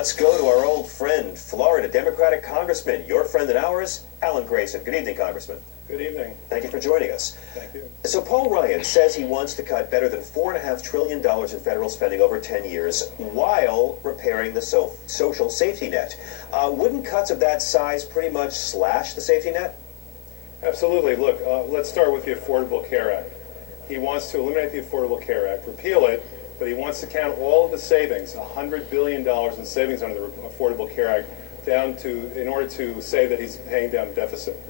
Let's go to our old friend, Florida Democratic Congressman, your friend and ours, Alan Grayson. Good evening, Congressman. Good evening. Thank you for joining us. Thank you. So Paul Ryan says he wants to cut better than $4.5 trillion in federal spending over 10 years while repairing the social safety net. Wouldn't cuts of that size pretty much slash the safety net? Absolutely. Look, let's start with the Affordable Care Act. He wants to eliminate the Affordable Care Act, repeal it, but he wants to count all of the savings, $100 billion in savings under the Affordable Care Act, down to, in order to say that he's paying down the deficit.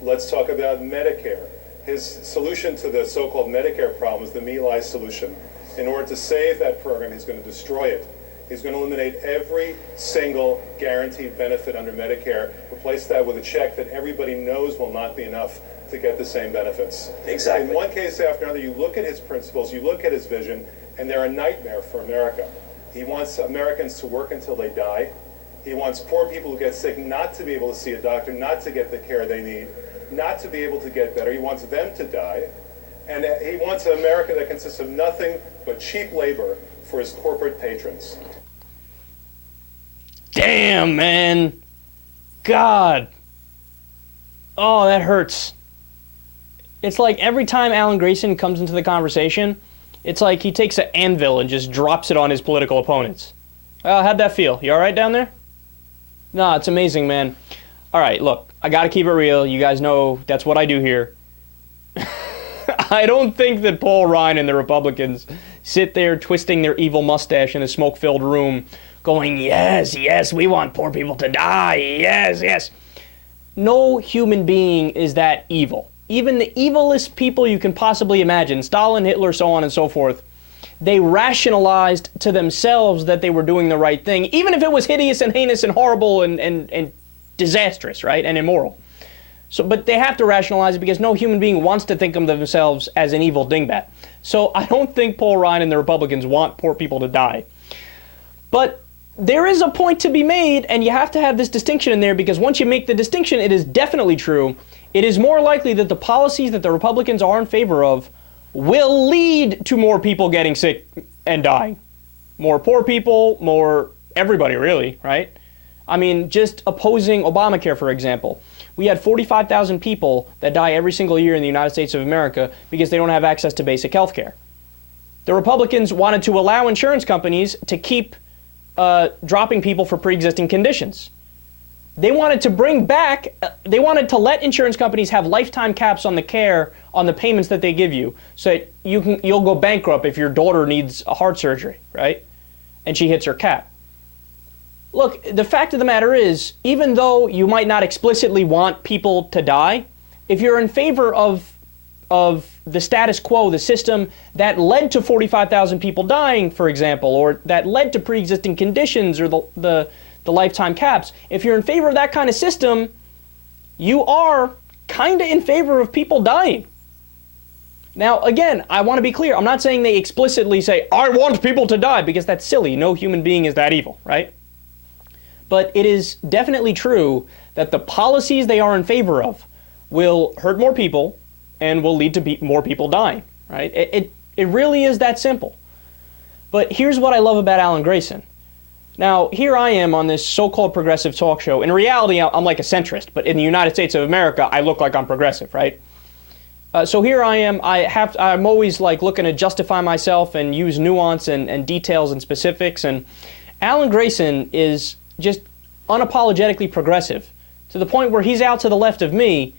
Let's talk about Medicare. His solution to the so-called Medicare problem is the Me Lie solution. In order to save that program, he's going to destroy it. He's going to eliminate every single guaranteed benefit under Medicare, replace that with a check that everybody knows will not be enough to get the same benefits. Exactly. In one case after another, you look at his principles, you look at his vision, and they're a nightmare for America. He wants Americans to work until they die. He wants poor people who get sick not to be able to see a doctor, not to get the care they need, not to be able to get better. He wants them to die. And he wants an America that consists of nothing but cheap labor for his corporate patrons. Damn, man. God. Oh, that hurts. It's like every time Alan Grayson comes into the conversation, it's like he takes an anvil and just drops it on his political opponents. How'd that feel? You all right down there? No, it's amazing, man. All right, look, I got to keep it real. You guys know that's what I do here. I don't think that Paul Ryan and the Republicans sit there twisting their evil mustache in a smoke-filled room going, yes, yes, we want poor people to die, yes, yes. No human being is that evil. Even the evilest people you can possibly imagine, Stalin, Hitler, so on and so forth, they rationalized to themselves that they were doing the right thing, even if it was hideous and heinous and horrible and disastrous, right, and immoral. So, but they have to rationalize it because no human being wants to think of themselves as an evil dingbat. So I don't think Paul Ryan and the Republicans want poor people to die. But there is a point to be made, and you have to have this distinction in there, because once you make the distinction, it is definitely true. It is more likely that the policies that the Republicans are in favor of will lead to more people getting sick and dying. More poor people, more everybody, really, right? I mean, just opposing Obamacare, for example. We had 45,000 people that die every single year in the United States of America because they don't have access to basic health care. The Republicans wanted to allow insurance companies to keep dropping people for pre-existing conditions. They wanted to bring back, they wanted to let insurance companies have lifetime caps on the care, on the payments that they give you, so that you'll go bankrupt if your daughter needs a heart surgery, right? And she hits her cap. Look, the fact of the matter is, even though you might not explicitly want people to die, if you're in favor of the status quo, the system that led to 45,000 people dying, for example, or that led to pre-existing conditions or the lifetime caps, if you're in favor of that kind of system, you are kind of in favor of people dying. Now, again, I want to be clear. I'm not saying they explicitly say, I want people to die, because that's silly. No human being is that evil, right? But it is definitely true that the policies they are in favor of will hurt more people and will lead to more people dying, right? It really is that simple. But here's what I love about Alan Grayson. Now, here I am on this so-called progressive talk show. In reality, I'm like a centrist, but in the United States of America, I look like I'm progressive, right? So here I am. I'm always like looking to justify myself and use nuance and details and specifics. And Alan Grayson is just unapologetically progressive to the point where he's out to the left of me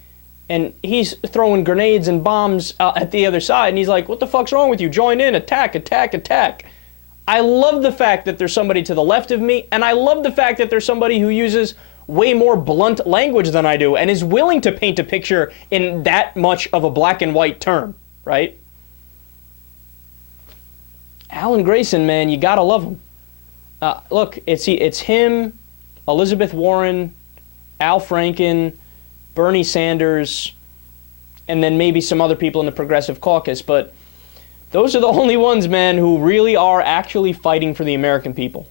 and he's throwing grenades and bombs at the other side, and he's like, what the fuck's wrong with you? Join in, attack, attack, attack. I love the fact that there's somebody to the left of me, and I love the fact that there's somebody who uses way more blunt language than I do and is willing to paint a picture in that much of a black and white term, right? Alan Grayson, man, you gotta love him. Look, it's him, Elizabeth Warren, Al Franken, Bernie Sanders, and then maybe some other people in the Progressive Caucus, but those are the only ones, man, who really are actually fighting for the American people.